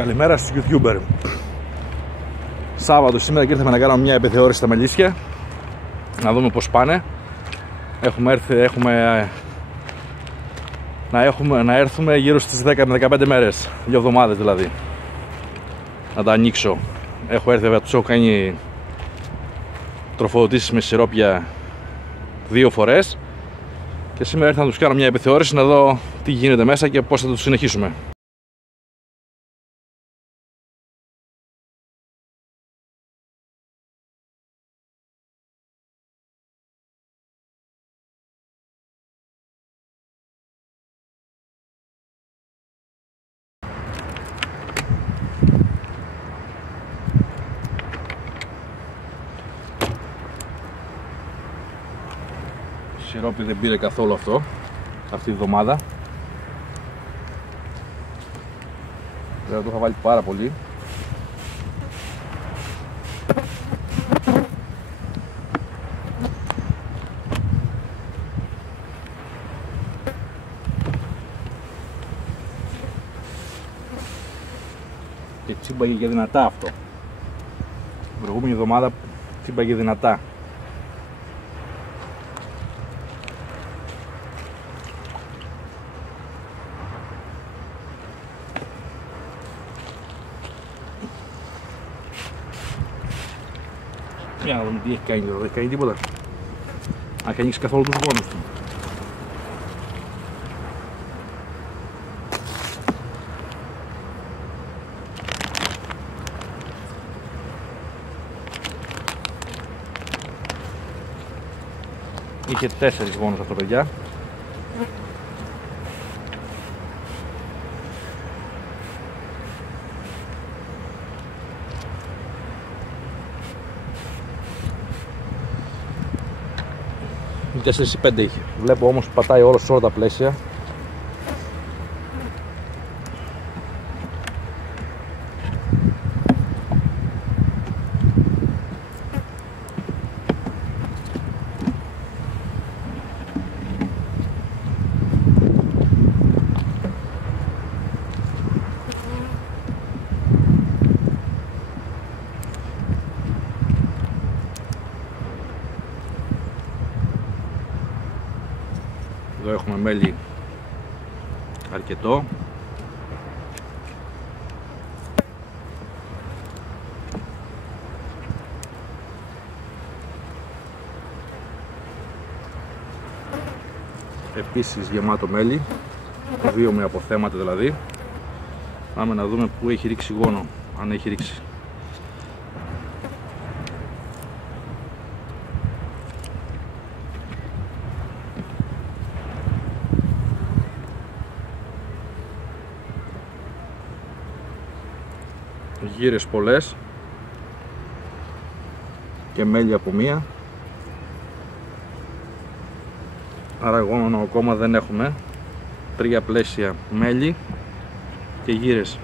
Καλημέρα στους YouTuber. Σάββατο σήμερα και ήρθαμε να κάνουμε μια επιθεώρηση στα μελίσια, να δούμε πως πάνε. Να έρθουμε γύρω στις 10 με 15 μέρες, 2 εβδομάδες δηλαδή, να τα ανοίξω. Έχω έρθει βέβαια, τους έχω κάνει τροφοδοτήσεις με σιρόπια 2 φορές και σήμερα ήρθα να τους κάνω μια επιθεώρηση να δω τι γίνεται μέσα και πώς θα τους συνεχίσουμε. Σιρόπι δεν πήρε καθόλου αυτή τη εβδομάδα. Δηλαδή το είχα βάλει πάρα πολύ. Και τσίμπαγε και δυνατά αυτό. Την προηγούμενη εβδομάδα τσίμπαγε δυνατά. Για να δούμε τι έχει κάνει εδώ, δεν έχει κάνει τίποτα. Αν έχει ανοίξει καθόλου τους γόνους του. Είχε 4 γόνους αυτό, παιδιά. Οι 4 ή 5 είχε. Βλέπω όμως πατάει όλο σε όλα τα πλαίσια. Εδώ έχουμε μέλι αρκετό. Επίσης γεμάτο μέλι, 2 με αποθέματα δηλαδή. Πάμε να δούμε που έχει ρίξει γόνο, αν έχει ρίξει. Γύρες πολλές και μέλι από μία, άρα γόνο ακόμα δεν έχουμε. 3 πλαίσια μέλι και γύρες.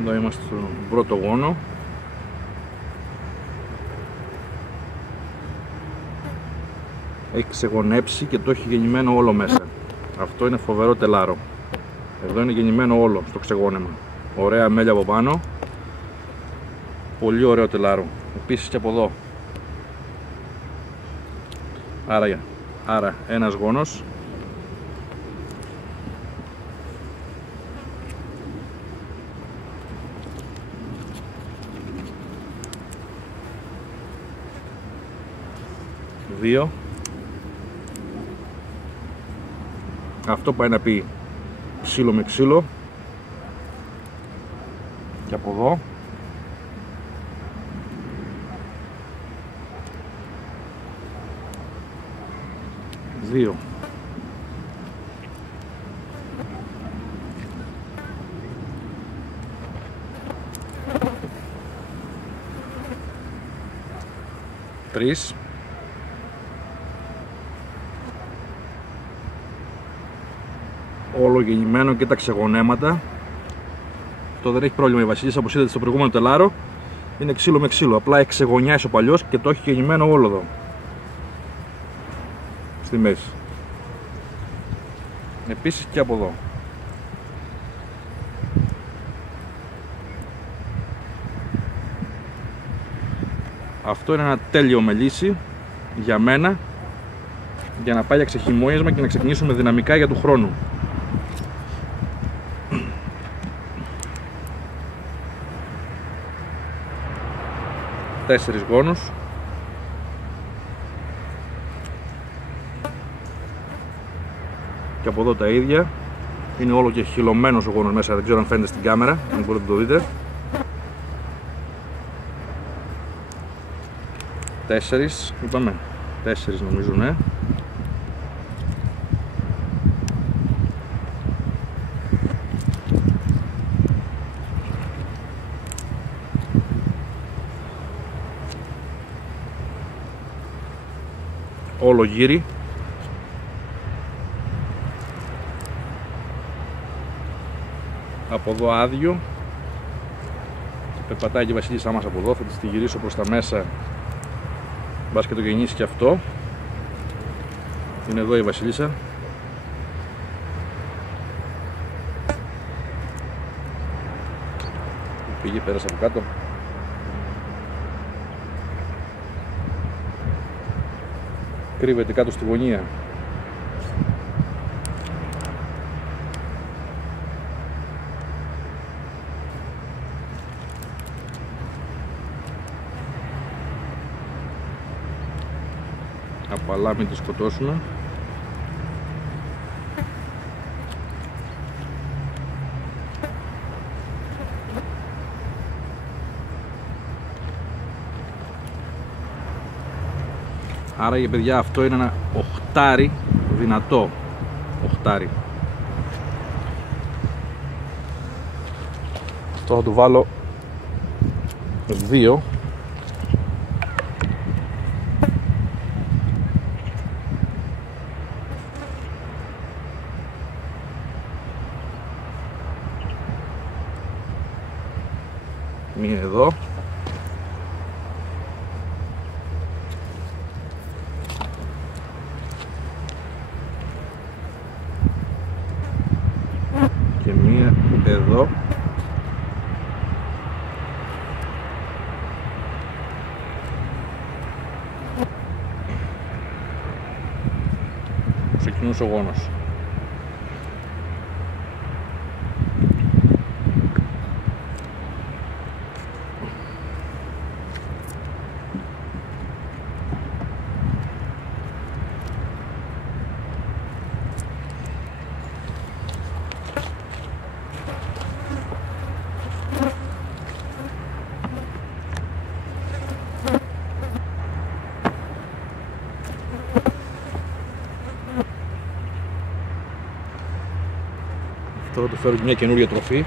Εδώ είμαστε στον πρώτο γόνο. Έχει ξεγονέψει και το έχει γεννημένο όλο μέσα. Αυτό είναι φοβερό τελάρο. Εδώ είναι γεννημένο όλο στο ξεγόνεμα. Ωραία μέλια από πάνω. Πολύ ωραίο τελάρο. Επίσης και από εδώ. Άρα ένας γόνος. Δύο. Αυτό πάει να πει ξύλο με ξύλο. Και από εδώ. Δύο. Τρεις. Όλο γεννημένο και τα ξεγονέματα. Αυτό δεν έχει πρόβλημα η βασίλισσα, όπως είδατε στο προηγούμενο τελάρο. Είναι ξύλο με ξύλο, απλά εξεγωνιάσει ο παλιός και το έχει και γεννημένο όλο εδώ. Στη μέση. Επίσης και από εδώ. Αυτό είναι ένα τέλειο μελίσι για μένα, για να πάει για ξεχυμώνιασμα και να ξεκινήσουμε δυναμικά για του χρόνου. Τέσσερις γόνους. Και από εδώ τα ίδια. Είναι όλο και χυλωμένος ο γόνος μέσα, δεν ξέρω αν φαίνεται στην κάμερα, αν μπορείτε να το δείτε. 4, είπαμε, 4 νομίζω, ναι. Όλο γύρι. Από εδώ άδειο. Περπατάει και η βασίλισσά μας από εδώ, θα τη γυρίσω προς τα μέσα. Μπας και το γεννήσει και αυτό. Είναι εδώ η βασίλισσα. Πήγε, πέρασε από κάτω. Κρύβεται κάτω στη γωνία. Απαλά μην τη σκοτώσουμε. Άρα για παιδιά αυτό είναι ένα οχτάρι, δυνατό οχτάρι. Αυτό θα του βάλω 2. Μία εδώ. Και μία εδώ. Ξεκινούσε ο γόνος. Αυτό θα του φέρω μια καινούργια τροφή.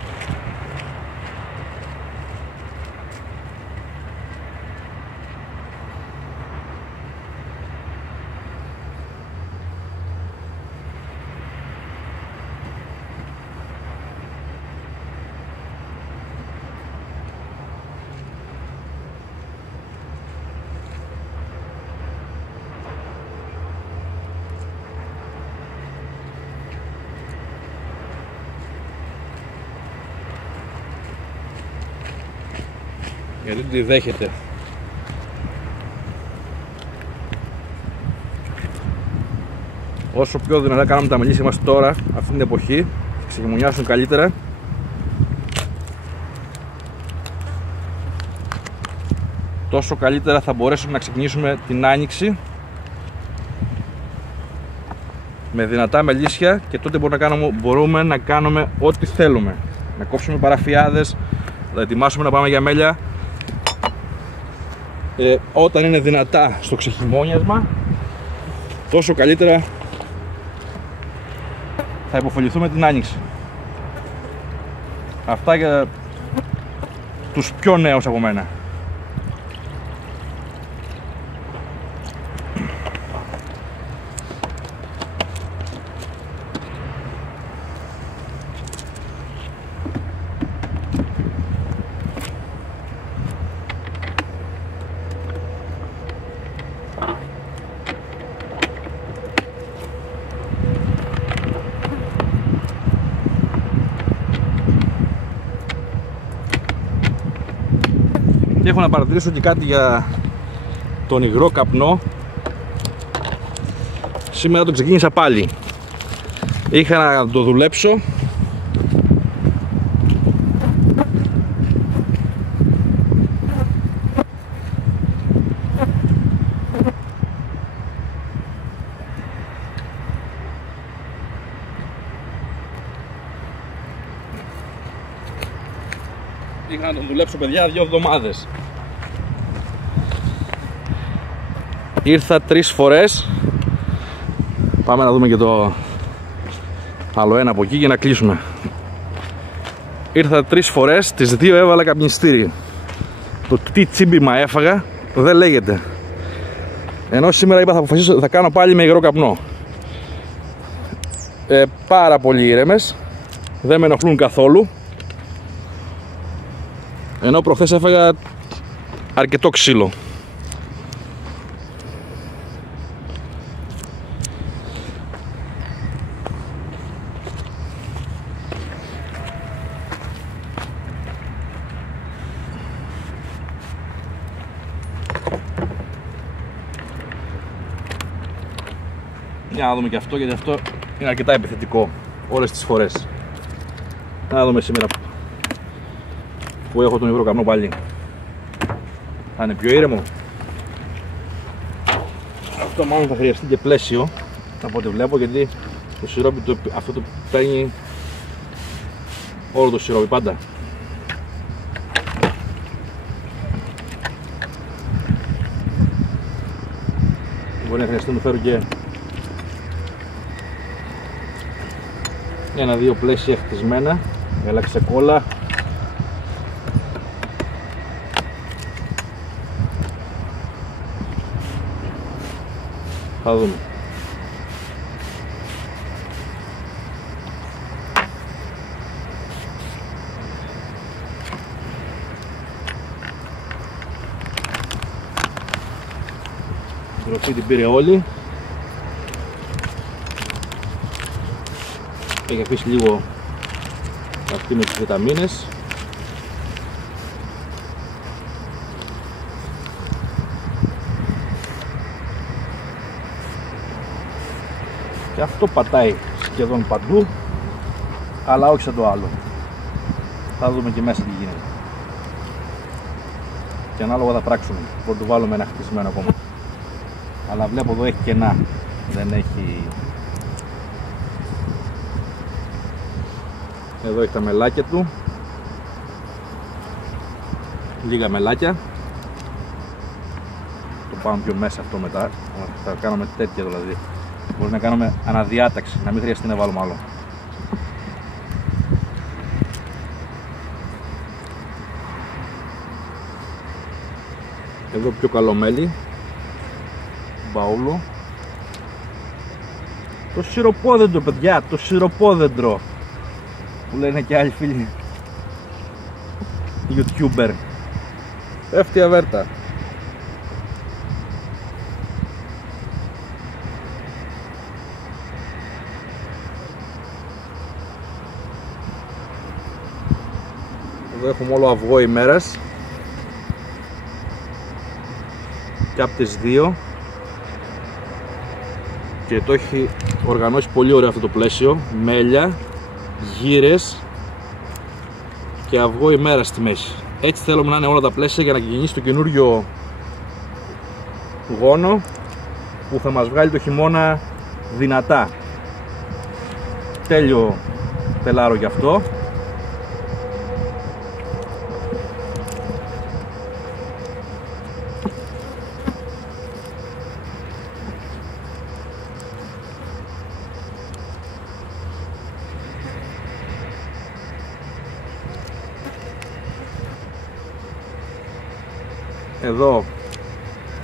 Γιατί τη δέχεται. Όσο πιο δυνατά κάνουμε τα μελίσια μας τώρα, αυτή την εποχή, θα ξεχειμωνιάσουν καλύτερα. Τόσο καλύτερα θα μπορέσουμε να ξεκινήσουμε την άνοιξη με δυνατά μελίσια και τότε μπορούμε να κάνουμε ό,τι θέλουμε. Να κόψουμε παραφιάδες, να ετοιμάσουμε να πάμε για μέλια. Όταν είναι δυνατά στο ξεχειμώνιασμα, τόσο καλύτερα θα υποφεληθούμε την άνοιξη. Αυτά για τους πιο νέους από μένα. Και έχω να παρατηρήσω και κάτι για τον υγρό καπνό. Σήμερα το ξεκίνησα πάλι. Είχα να το δουλέψω. Είχα να τον δουλέψω, παιδιά, 2 εβδομάδες. Ήρθα 3 φορές. Πάμε να δούμε και το άλλο ένα από εκεί για να κλείσουμε. Ήρθα 3 φορές, τις 2 έβαλα καπνιστήρι. Το τι τσίμπημα έφαγα δεν λέγεται. Ενώ σήμερα είπα θα αποφασίσω, θα κάνω πάλι με υγρό καπνό. Πάρα πολύ ήρεμες, δεν με ενοχλούν καθόλου. Ενώ προχθές έφαγα αρκετό ξύλο. Για να δούμε και αυτό, γιατί αυτό είναι αρκετά επιθετικό όλες τις φορές. Να δούμε σήμερα που έχω τον υγρό καπνό πάλι. Θα είναι πιο ήρεμο. Αυτό μάλλον θα χρειαστεί και πλαίσιο από ό,τι βλέπω, γιατί το σιρόπι αυτό το παίρνει όλο το σιρόπι πάντα. Μπορεί να χρειαστεί να φέρω και 1-2 πλαίσια χτισμένα, έλαξε κόλλα. Θα δούμε. Η τροφή την πήρε όλη. Έχει αφήσει λίγο αυτή με τις βιταμίνες. Και αυτό πατάει σχεδόν παντού, αλλά όχι σαν το άλλο. Θα δούμε και μέσα τι γίνεται. Και ανάλογα θα πράξουμε. Μπορεί να το βάλουμε ένα χτισμένο ακόμα. Αλλά βλέπω εδώ έχει κενά. Δεν έχει. Εδώ έχει τα μελάκια του. Λίγα μελάκια. Το πάμε πιο μέσα αυτό μετά. Θα κάνουμε τέτοια δηλαδή. Μπορεί να κάνουμε αναδιάταξη, να μην χρειαστεί να βάλουμε άλλο. Εδώ πιο καλό μέλι. Μπαούλο. Το σιροπόδεντρο, παιδιά, το σιροπόδεντρο που λένε και άλλοι φίλοι YouTuber. Πέφτει αβέρτα. Εδώ έχουμε όλο αυγό ημέρας και από τις 2 και το έχει οργανώσει πολύ ωραίο αυτό το πλαίσιο. Μέλια, γύρες και αυγό ημέρα στη μέση. Έτσι θέλουμε να είναι όλα τα πλαίσια για να κινήσει το καινούριο γόνο που θα μας βγάλει το χειμώνα δυνατά. Τέλειο τελάρο γι' αυτό. Εδώ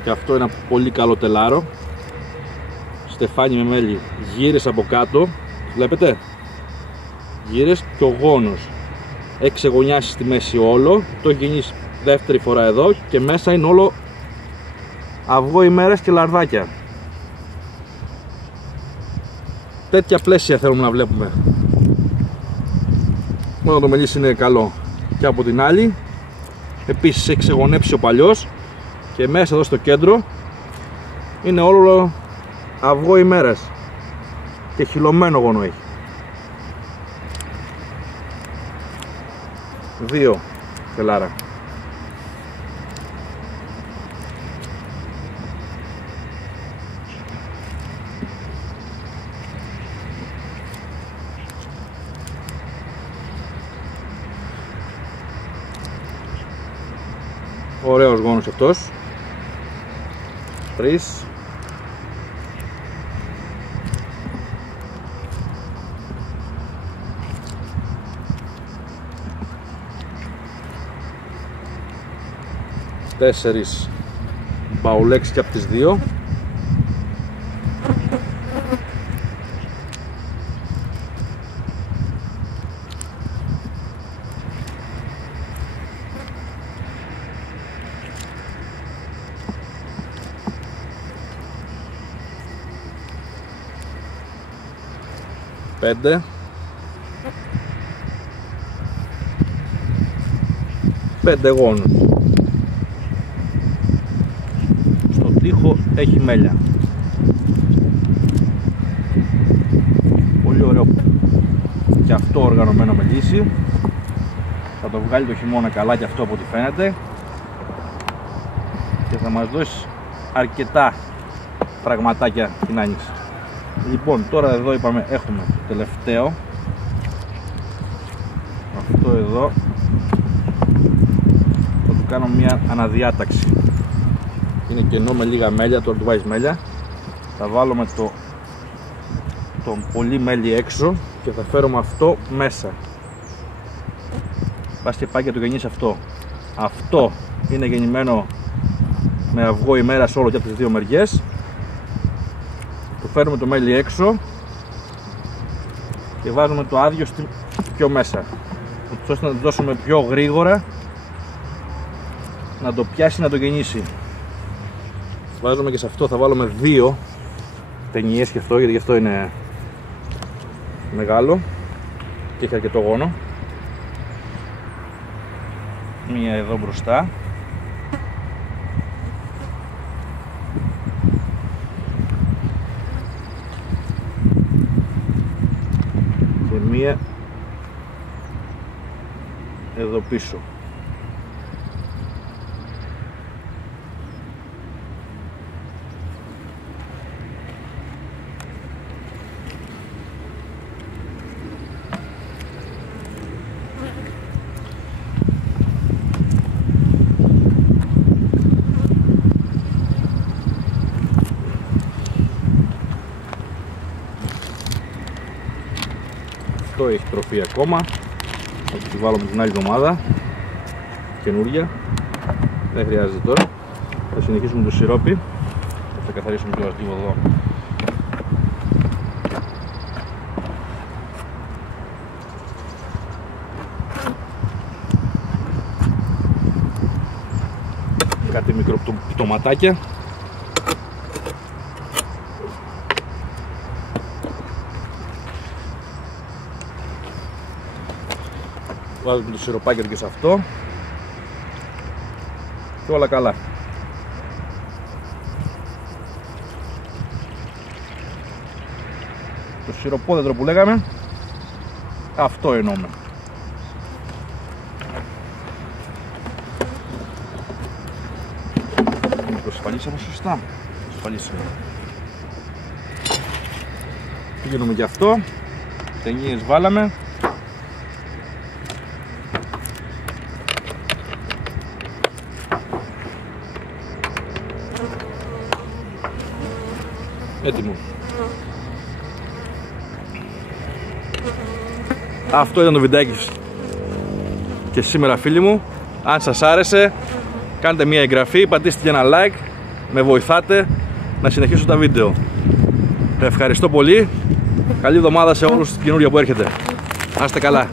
και αυτό είναι ένα πολύ καλό τελάρο. Στεφάνι με μέλι, γύρες από κάτω, βλέπετε, γύρες και ο γόνος έχει ξεγωνιάσει στη μέση όλο, το έχει γεννήσει δεύτερη φορά εδώ και μέσα είναι όλο αυγό ημέρας και λαρδάκια. Τέτοια πλαίσια θέλουμε να βλέπουμε. Μόνο το μελίσι είναι καλό. Και από την άλλη Επίσης έχει ξεγονέψει ο παλιός και μέσα εδώ στο κέντρο είναι όλο αυγό ημέρας και χυλωμένο γόνο έχει. 2 τελάρα. Ωραίος γόνος αυτός. 3. Τέσσερις μπαουλέξ και από τις 2. Πέντε. 5 γόνους. Στον τοίχο έχει μέλια. Πολύ ωραίο και αυτό οργανωμένο με λύση. Θα το βγάλει το χειμώνα καλά και αυτό από ό,τι φαίνεται και θα μας δώσει αρκετά πραγματάκια την άνοιξη. Λοιπόν, τώρα εδώ είπαμε έχουμε το τελευταίο, αυτό εδώ θα του κάνω μια αναδιάταξη. Είναι κενό με λίγα μέλια, τώρα του βάζεις μέλια. Θα βάλουμε τον πολύ μέλι έξω και θα φέρουμε αυτό μέσα. Πας και πάει και το γεννείς αυτό. Αυτό είναι γεννημένο με αυγό ημέρας όλο και από τις 2 μεριές. Το φέρουμε το μέλι έξω και βάζουμε το άδειο πιο μέσα, ώστε να το δώσουμε πιο γρήγορα να το πιάσει, να το γεννήσει. Βάζουμε και σε αυτό, θα βάλουμε 2 ταινιές και αυτό, γιατί γι' αυτό είναι μεγάλο και έχει αρκετό γόνο. Μία εδώ μπροστά και μία εδώ πίσω. Αυτό έχει τροφή ακόμα, θα τη βάλουμε την άλλη εβδομάδα, καινούρια, δεν χρειάζεται τώρα. Θα συνεχίσουμε το σιρόπι, θα καθαρίσουμε το λίγο εδώ. Κάτι μικροπτωματάκια. Βάζουμε το σιροπάκι και σε αυτό και όλα καλά. Το σιροπόδεντρο που λέγαμε, αυτό εννοούμε. Το ασφαλίσαμε σωστά. Ασφαλίσαμε. Πηγαίνουμε και αυτό. Ταινίες βάλαμε. Έτοιμο. Αυτό ήταν το βιντεάκι και σήμερα, φίλοι μου. Αν σας άρεσε, κάντε μια εγγραφή, πατήστε και ένα like. Με βοηθάτε να συνεχίσω τα βίντεο. Ευχαριστώ πολύ. Καλή εβδομάδα σε όλους τους καινούργια που έρχεται. Να είστε καλά.